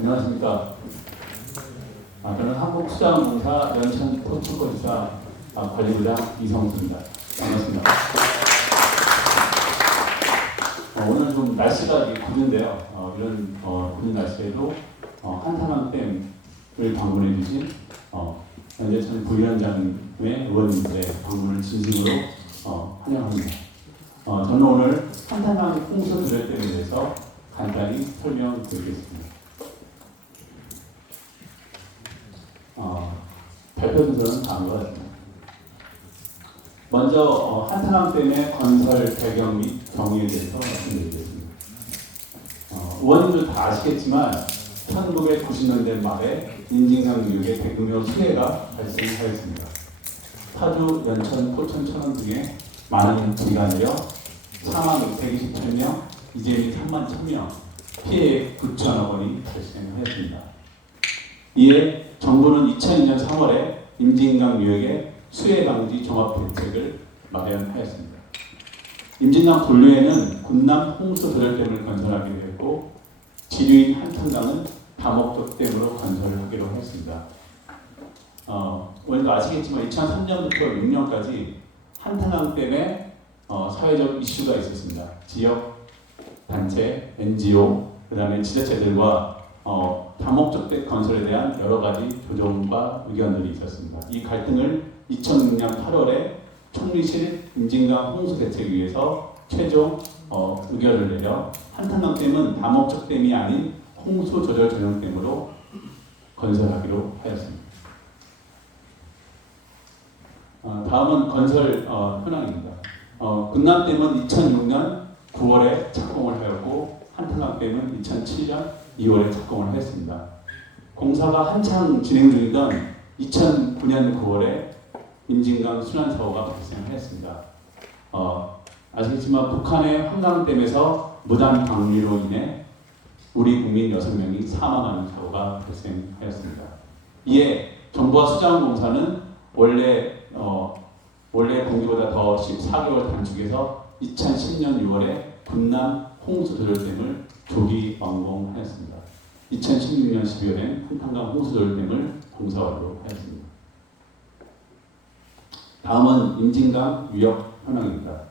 안녕하십니까. 아, 저는 한국수자원공사 연천 포츠건사 아, 관리부장 이성수입니다. 반갑습니다. 어, 오늘 좀 날씨가 굳은데요. 어, 이런 어, 굳은 날씨에도 어, 한탄함 댐을 방문해 주신 어, 연재천 부위원장의 의원님들의 방문을 진심으로 어, 환영합니다. 어, 저는 오늘 한탄함 홍수 드릴댐에 대해서 간단히 설명드리겠습니다. 어, 순서는 다음과 같습니다. 먼저 어, 한탄함댐의 건설 배경 및 경위에 대해서 말씀드리겠습니다. 어, 의원님들 다 아시겠지만 1990년대 말에 인진강 유역의 대규모 수해가 발생하였습니다. 파주, 연천, 포천, 천안 등에 많은 비가 내려 사망 128명, 이재민 3만 1000명, 피해 9천억 원이 발생하였습니다. 이에 정부는 2002년 3월에 임진강 유역의 수해 방지 종합 대책을 마련하였습니다. 임진강 본류에는 군남 홍수 도열댐을 건설하게 되었고 지류인 한탄강은 다목적 댐으로 건설하기로 했습니다. 어, 오늘도 아시겠지만 2003년부터 6년까지 한탄강 댐에 어, 사회적 이슈가 있었습니다. 지역 단체, NGO, 그 다음에 지자체들과 어, 다목적 댐 건설에 대한 여러 가지 조정과 의견들이 있었습니다. 이 갈등을 2006년 8월에 총리실 임진강 홍수 대책위에서 최종 어, 의견을 내려 한탄강 댐은 다목적 댐이 아닌 홍수 조절 전용 댐으로 건설하기로 하였습니다. 어, 다음은 건설 어, 현황입니다. 어, 군남댐은 2006년 9월에 착공을 하였고 한탄강댐은 2007년 2월에 착공을 했습니다. 공사가 한창 진행 중이던 2009년 9월에 임진강 순환 사고가 발생했습니다. 어, 아시겠지만 북한의 한강댐에서 무단 방류로 인해 우리 국민 6명이 사망하는 사고가 발생하였습니다. 이에 정부와 수자원공사는 원래 어, 원래 공기보다 더 14개월 단축해서 2010년 6월에 군남 홍수 조절댐을 조기 완공하였습니다. 2016년 12월엔 한탄강 홍수 조절댐을 공사 완료하였습니다. 다음은 임진강 유역 현황입니다.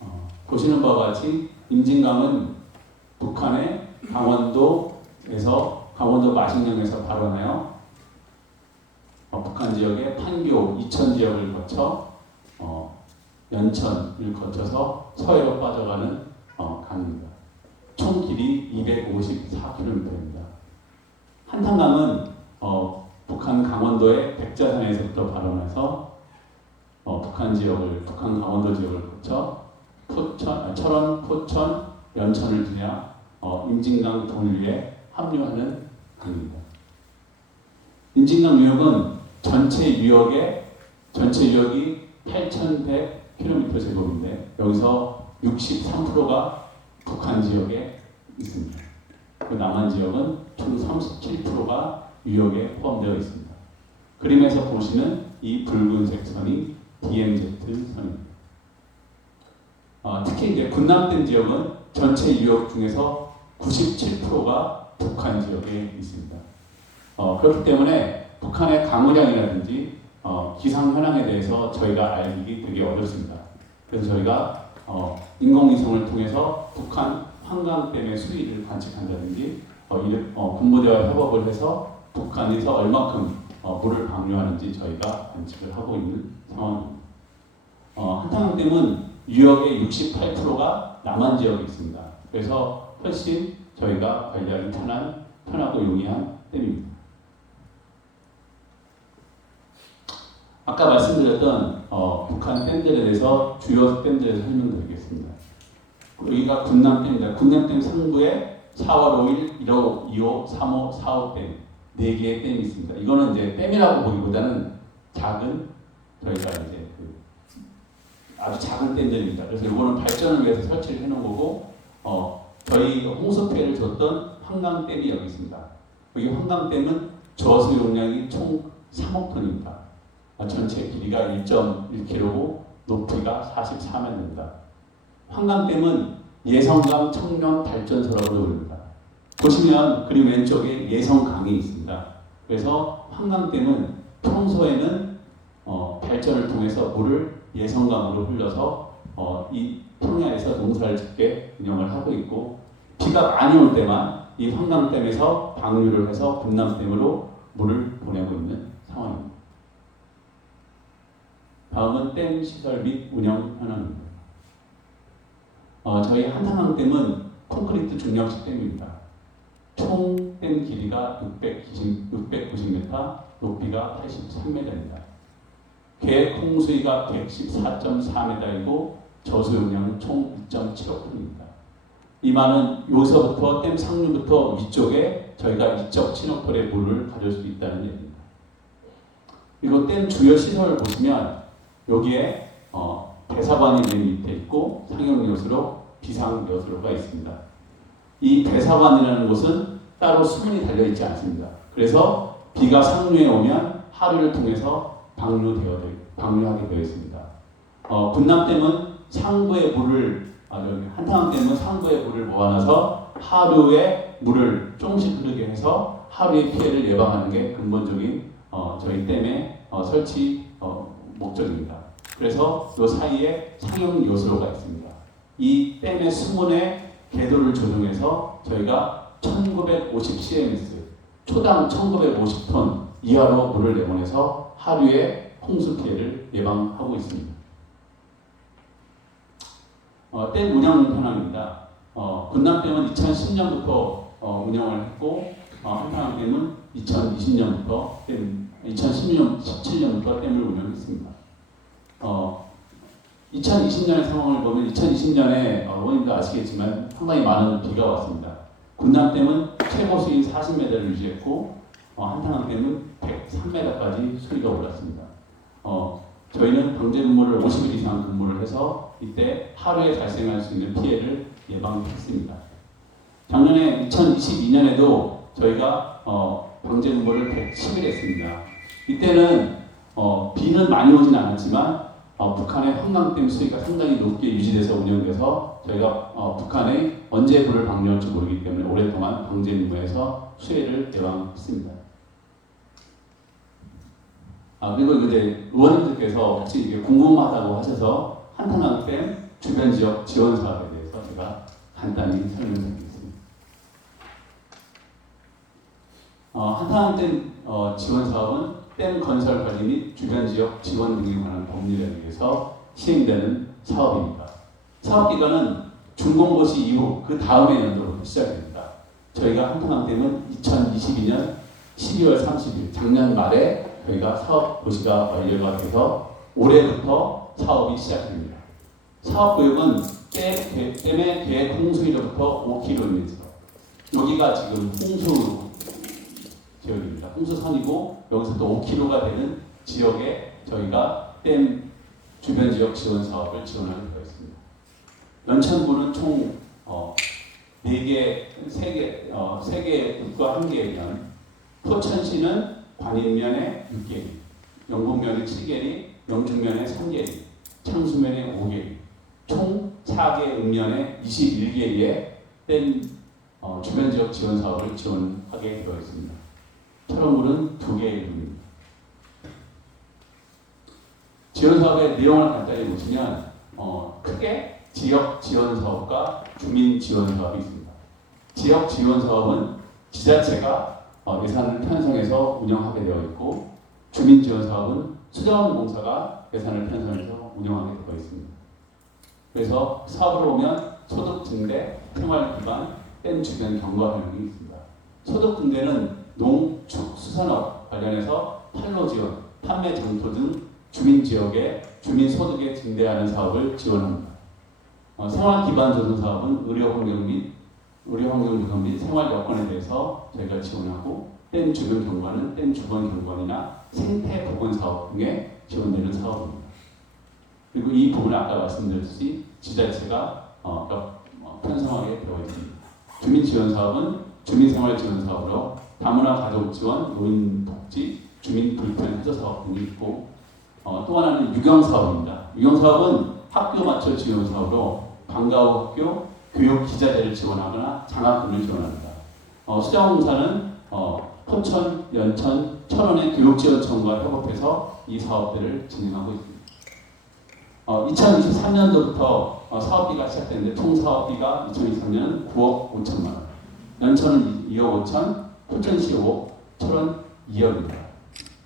어, 보시는 바와 같이 임진강은 북한의 강원도에서 강원도 마신령에서 발원하여 어, 북한 지역의 판교, 이천 지역을 거쳐 어, 연천을 거쳐서 서해로 빠져가는 어, 강입니다. 총 길이 254km입니다. 한탄강은 어, 북한 강원도의 백자산에서부터 발원해서 어, 북한 지역을 북한 강원도 지역을 거쳐 포천, 아, 철원, 포천, 연천을 지나 어, 임진강 동류에 합류하는 강입니다. 임진강 유역은 전체 유역의 전체 유역이 8,100km 제곱인데 여기서 63%가 북한 지역에 있습니다. 그 남한 지역은 총 37%가 유역에 포함되어 있습니다. 그림에서 보시는 이 붉은색 선이 DMZ 선입니다. 어, 특히 이제 군남댐 지역은 전체 유역 중에서 97%가 북한 지역에 있습니다. 어, 그렇기 때문에 북한의 강우량이라든지 어, 기상 현황에 대해서 저희가 알기 되게 어렵습니다. 그래서 저희가 어, 인공위성을 통해서 북한 한강댐의 수위를 관측한다든지 어, 이를, 어, 군부대와 협업을 해서 북한에서 얼마큼 어, 물을 방류하는지 저희가 관측을 하고 있는 상황입니다. 어, 한탄강댐은 유역의 68%가 남한 지역에 있습니다. 그래서 훨씬 저희가 관리하기 편한, 편하고 용이한 댐입니다. 아까 말씀드렸던 어, 북한 댐들에 대해서 주요 댐들에 설명드리겠습니다. 여기가 군남댐입니다. 군남댐 상부에 4월 5일, 1호, 2호, 3호, 4호 댐, 4개의 댐이 있습니다. 이거는 이제 댐이라고 보기보다는 작은 저희가 이제 그 아주 작은 댐들입니다. 그래서 이거는 발전을 위해서 설치를 해놓은 거고, 어, 저희 홍수 피해를 줬던 한강댐이 여기 있습니다. 여기 한강댐은 저수 용량이 총 3억 톤입니다. 아, 전체 길이가 1.1km고 높이가 44m입니다. 한강댐은 예성강 청년 발전소라고 부릅니다. 보시면 그림 왼쪽에 예성강이 있습니다. 그래서 한강댐은 평소에는 어, 발전을 통해서 물을 예성강으로 흘려서 어, 이 평야에서 농사를 짓게 운영을 하고 있고 비가 많이 올 때만 이 한강댐에서 방류를 해서 분남댐으로 물을 보내고 있는 상황입니다. 다음은 댐 시설 및 운영 현황입니다. 어, 저희 한상항댐은 콘크리트 중력식 댐입니다. 총 댐 길이가 690, 690m, 높이가 83m입니다. 계획 홍수위가 114.4m이고 저수 용량은 총 2.7억톤입니다. 이 말은 여기서부터 댐 상류부터 위쪽에 저희가 2.7억톤의 물을 가질 수 있다는 얘기입니다. 그리고 댐 주요 시설을 보시면 여기에 어, 대사관이 맨 밑에 있고 상용 요수로 비상 요수로가 있습니다. 이 대사관이라는 곳은 따로 수문이 달려 있지 않습니다. 그래서 비가 상류에 오면 하류를 통해서 방류되어 방류하게 되어 있습니다. 어, 분남댐은 상부의 물을 아, 한탕댐은 상부의 물을 모아놔서 하류에 물을 조금씩 흐르게 해서 하류의 피해를 예방하는 게 근본적인 어, 저희 댐의 어, 설치 어, 목적입니다. 그래서 이 사이에 상용 요소로가 있습니다. 이 댐의 수문의 궤도를 조정해서 저희가 1950 CMS 초당 1950톤 이하로 물을 내보내서 하루에 홍수 피해를 예방하고 있습니다. 어, 댐 운영 현황입니다. 어, 군남댐은 2010년부터 어, 운영을 했고 어, 한탕댐은 2020년부터 댐, 2016년, 17년부터 댐을 운영했습니다. 어, 2020년의 상황을 보면 2020년에 어, 원님도 아시겠지만 상당히 많은 비가 왔습니다. 군남댐은 최고 수위 40m를 유지했고 어, 한탕항댐은 103m까지 수위가 올랐습니다. 어, 저희는 방제 근무를 50일 이상 근무를 해서 이때 하루에 발생할 수 있는 피해를 예방했습니다. 작년에 2022년에도 저희가 어, 방제 근무를 110일 했습니다. 이때는 어, 비는 많이 오진 않았지만 어, 북한의 한강댐 수위가 상당히 높게 유지돼서 운영돼서 저희가 어, 북한에 언제 불을 방류할지 모르기 때문에 오랫동안 방제 임무에서 수해를 예방했습니다. 아 그리고 이제 의원님들께서 혹시 이게 궁금하다고 하셔서 한탄항댐 주변 지역 지원 사업에 대해서 제가 간단히 설명드리겠습니다. 어, 한탄항댐 어, 지원 사업은 댐 건설 관리 및 주변 지역 지원 등에 관한 법률에 의해서 시행되는 사업입니다. 사업 기간은 준공고시 이후 그 다음의 연도로 시작됩니다. 저희가 한통항댐은 2022년 12월 30일 작년 말에 저희가 사업 고시가 완료가 돼서 올해부터 사업이 시작됩니다. 사업 구역은 댐의 계획 홍수위로부터 5km. 여기가 지금 홍수 지역입니다. 홍수선이고 여기서 또 5km가 되는 지역에 저희가 댐 주변 지역 지원 사업을 지원하게 되어 있습니다. 연천구는 총 어, 4개, 3개, 어, 3개 읍과 1개면 포천시는 관인면에 6개리, 영북면에 7개리, 영주면에 3개리, 창수면에 5개리, 총 4개 읍면에 21개리의 댐 어, 주변 지역 지원 사업을 지원하게 되어 있습니다. 철원물은 두 개의 이름입니다. 지원 사업의 내용을 간단히 보시면 어, 크게 지역 지원 사업과 주민 지원 사업이 있습니다. 지역 지원 사업은 지자체가 어, 예산을 편성해서 운영하게 되어 있고 주민 지원 사업은 수자원 공사가 예산을 편성해서 운영하게 되어 있습니다. 그래서 사업으로 보면 소득 증대, 생활 기반, 댐 주변 경과 활용이 있습니다. 소득 증대는 농축 수산업 관련해서 판로 지원, 판매 장터 등 주민 지역의 주민 소득에 증대하는 사업을 지원합니다. 어, 생활 기반 조성 사업은 의료 환경 및 의료 환경 조성 및 생활 여건에 대해서 저희가 지원하고 댐 주변 경관은 댐 주변 경관이나 생태 보건 사업 등에 지원되는 사업입니다. 그리고 이 부분은 아까 말씀드렸듯이 지자체가 어, 어, 편성하게 되어 있습니다. 주민 지원 사업은 주민 생활 지원 사업으로 다문화 가족 지원, 노인 복지, 주민 불편 해소 사업 등이 있고 어, 또 하나는 유경 사업입니다. 유경 사업은 학교 맞춰 지원 사업으로 방과 후 학교 교육 기자재를 지원하거나 장학금을 지원합니다. 어, 수자공사는 어, 포천, 연천, 철원의 교육지원청과 협업해서 이 사업들을 진행하고 있습니다. 어, 2023년도부터 어, 사업비가 시작됐는데 총 사업비가 2023년 9억 5천만 원, 연천은 2억 5천, 포천시 5억, 철원 2억입니다.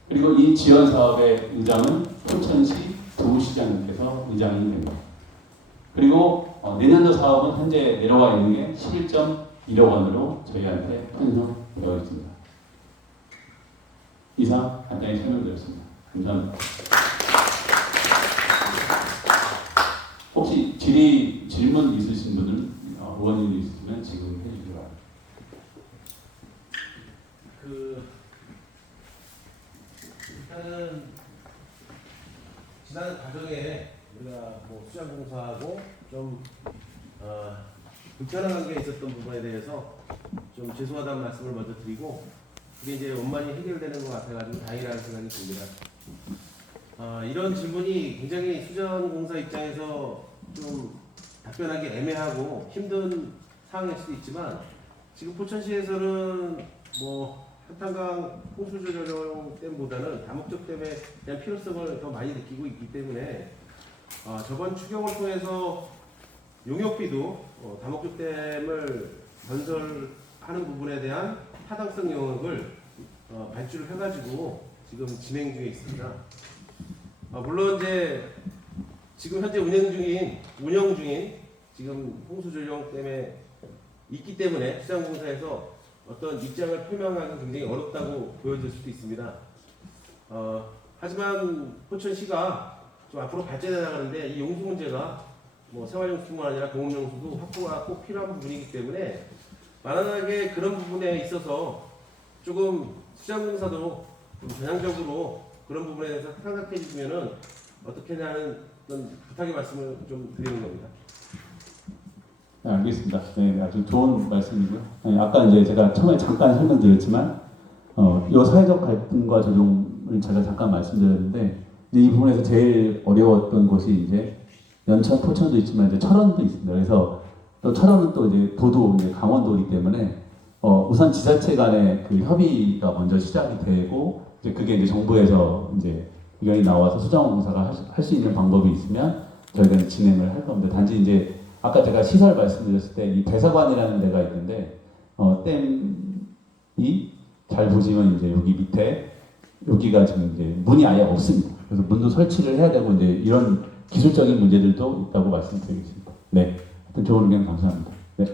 그리고 이 지원 사업의 의장은 포천시 도시장님께서 의장이 됩니다. 그리고 어, 내년도 사업은 현재 내려와 있는 게 11.1억 원으로 저희한테 편성되어 있습니다. 이상 간단히 설명드렸습니다. 감사합니다. 혹시 질의, 질문 있으신 분들은 어, 의원님 있으시면 지금 해주시기 바랍니다. 그 일단은 지난 과정에 우리가 뭐 수장공사하고 좀 어, 불편한 관계가 있었던 부분에 대해서 좀 죄송하다는 말씀을 먼저 드리고 그게 이제 원만히 해결되는 것 같아가지고 다행이라는 생각이 듭니다. 어, 이런 질문이 굉장히 수전공사 입장에서 좀 답변하기 애매하고 힘든 상황일 수도 있지만 지금 포천시에서는 뭐 한탄강 홍수조정 댐보다는 다목적 댐에 대한 필요성을 더 많이 느끼고 있기 때문에 어, 저번 추경을 통해서 용역비도 어, 다목적 댐을 건설하는 부분에 대한 타당성 영역을 어, 발주를 해가지고 지금 진행 중에 있습니다. 어, 물론 이제 지금 현재 운영 중인 운영 중인 지금 홍수조정 댐에 있기 때문에 수장공사에서 어떤 입장을 표명하기 굉장히 어렵다고 보여질 수도 있습니다. 어, 하지만 포천시가 좀 앞으로 발전해 나가는데 이 용수 문제가 뭐 생활용수뿐만 아니라 공업용수도 확보가 꼭 필요한 부분이기 때문에 만약에 그런 부분에 있어서 조금 수장공사도 좀 전향적으로 그런 부분에 대해서 생각해 주시면은 어떻게 그런 부탁의 말씀을 좀 드리는 겁니다. 네, 알겠습니다. 네, 아주 좋은 말씀이고요. 네, 아까 이제 제가 처음에 잠깐 설명드렸지만, 어, 이 사회적 갈등과 조정을 제가 잠깐 말씀드렸는데, 이 부분에서 제일 어려웠던 곳이 이제 연천, 포천도 있지만 이제 철원도 있습니다. 그래서 또 철원은 또 이제 도도 이제 강원도이기 때문에 어, 우선 지자체 간의 그 협의가 먼저 시작이 되고 이제 그게 이제 정부에서 이제 의견이 나와서 수자원공사가 할 수 있는 방법이 있으면 저희가 진행을 할 겁니다. 단지 이제 아까 제가 시설 말씀드렸을 때 이 대사관이라는 데가 있는데 어, 댐이 잘 보시면 이제 여기 밑에 여기가 지금 이제 문이 아예 없습니다. 그래서 문도 설치를 해야 되고 이제 이런 기술적인 문제들도 있다고 말씀드리겠습니다. 네, 좋은 의견 감사합니다. 네.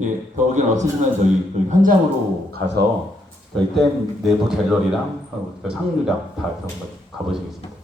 예, 더 의견 없으시면 저희 그 현장으로 가서 저희 댐 내부 갤러리랑 그 상류랑 다 들어가 가보시겠습니다.